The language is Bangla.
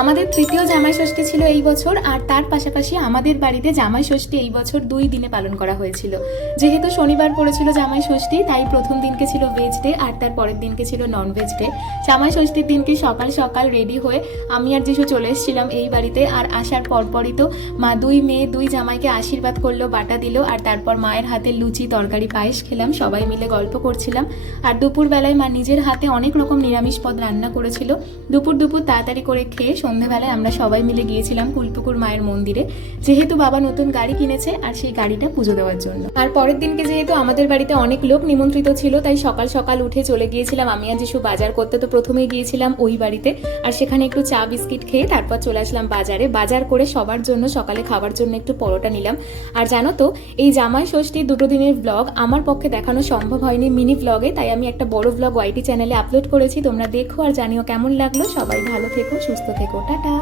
আমাদের তৃতীয় জামাই ষষ্ঠী ছিল এই বছর, আর তার পাশাপাশি আমাদের বাড়িতে জামাই ষষ্ঠী এই বছর 2 দিনে পালন করা হয়েছিল। যেহেতু শনিবার পড়েছিল জামাই ষষ্ঠী, তাই প্রথম দিনকে ছিল ভেজ ডে আর তার পরের দিনকে ছিল নন ভেজ ডে। জামাই ষষ্ঠীর দিনকে সকাল সকাল রেডি হয়ে আমি আর যিশু চলে এসেছিলাম এই বাড়িতে। আর আসার পরপরই তো মা 2 মেয়ে 2 জামাইকে আশীর্বাদ করলো, বাটা দিল, আর তারপর মায়ের হাতে লুচি তরকারি পায়েস খেলাম, সবাই মিলে গল্প করছিলাম। আর দুপুরবেলায় মা নিজের হাতে অনেক রকম নিরামিষ পদ রান্না করেছিল। দুপুর তাড়াতাড়ি করে খেয়ে সন্ধ্যেবেলায় আমরা সবাই মিলে গিয়েছিলাম কুলপুকুর মায়ের মন্দিরে, যেহেতু বাবা নতুন গাড়ি কিনেছে আর সেই গাড়িটা পুজো দেওয়ার জন্য। আর পরের দিনকে যেহেতু আমাদের বাড়িতে অনেক লোক নিমন্ত্রিত ছিল, তাই সকাল সকাল উঠে চলে গিয়েছিলাম আমি আর যিশু বাজার করতে। তো প্রথমেই গিয়েছিলাম ওই বাড়িতে, আর সেখানে একটু চা বিস্কিট খেয়ে তারপর চলে আসলাম বাজারে। বাজার করে সবার জন্য সকালে খাবার জন্য একটু পরোটা নিলাম। আর জানো তো, এই জামাই ষষ্ঠীর 2 দিনের ব্লগ আমার পক্ষে দেখানো সম্ভব হয়নি মিনি ব্লগে, তাই আমি একটা বড় ব্লগ ওয়াইটি চ্যানেলে আপলোড করেছি। তোমরা দেখো আর জানিও কেমন লাগলো। সবাই ভালো থেকো, সুস্থ থেকো, টাটা।